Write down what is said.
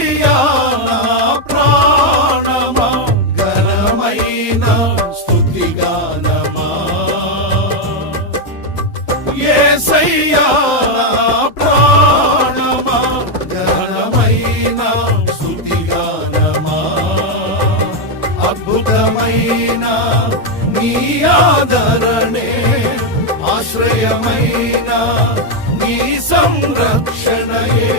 యేసయ్యా నా ప్రాణమా ఘనమైన స్తుతిగానమా యేసయ్యా నా ప్రాణమా ఘనమైన స్తుతిగానమా అద్భుతమైన నీ ఆదరణే ఆశ్రయమైన నీ సంరక్షణయే